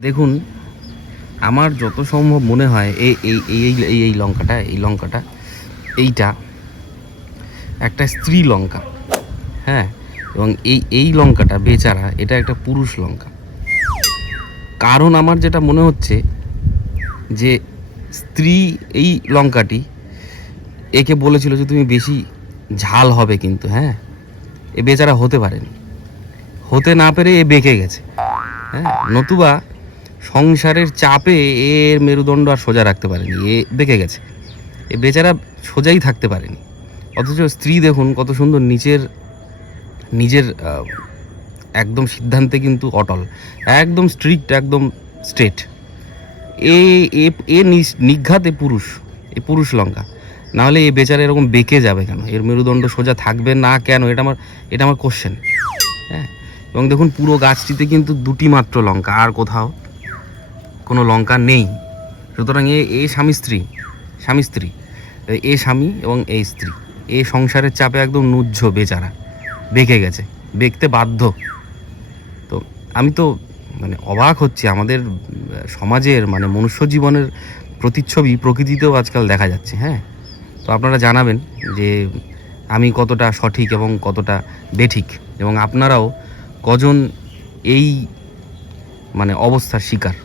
দেখুন, আমার যত সম্ভব মনে হয় এই এই এই, এই- লঙ্কাটা, এই লঙ্কাটা, এইটা একটা স্ত্রী লঙ্কা হ্যাঁ? এবং এই এই লঙ্কাটা বেচারা, এটা একটা পুরুষ লঙ্কা। কারণ আমার যেটা মনে হচ্ছে যে স্ত্রী এই লঙ্কাটি, একে বলেছিল যে তুমি বেশি ঝাল হবে কিন্তু হ্যাঁ? এ বেচারা হতে পারেনি। হতে না পেরে এ বেঁকে গেছে হ্যাঁ? নতুবা সংসারের চাপে এর মেরুদণ্ড আর সোজা রাখতে পারেনি, এ বেঁকে গেছে। এ বেচারা সোজাই থাকতে পারেনি। অথচ স্ত্রী দেখুন, কত সুন্দর নিচের নিজের একদম সিদ্ধান্তে কিন্তু অটল, একদম স্ট্রিক্ট একদম স্ট্রেট এ এ নিঘাত পুরুষ, এ পুরুষ লঙ্কা। নাহলে এ বেচারা এরকম বেঁকে যাবে কেন? এর মেরুদণ্ড সোজা থাকবে না কেন? এটা আমার এটা আমার কোশ্চেন হ্যাঁ? এবং দেখুন পুরো গাছটিতে কিন্তু দুটি মাত্র লঙ্কা, আর কোথাও কোনো লঙ্কা নেই। সুতরাং এ এ স্বামী স্ত্রী স্বামী স্ত্রী, এ স্বামী এবং এই স্ত্রী। এ সংসারের চাপে একদম নুজ্জ বেচারা, বেঁকে গেছে, বেঁকতে বাধ্য। তো আমি তো মানে অবাক হচ্ছি, আমাদের সমাজের মানে মনুষ্য জীবনের প্রতিচ্ছবি প্রকৃতিতেও আজকাল দেখা যাচ্ছে হ্যাঁ? তো আপনারা জানাবেন যে আমি কতটা সঠিক এবং কতটা বেঠিক এবং আপনারাও কজন এই মানে অবস্থার শিকার।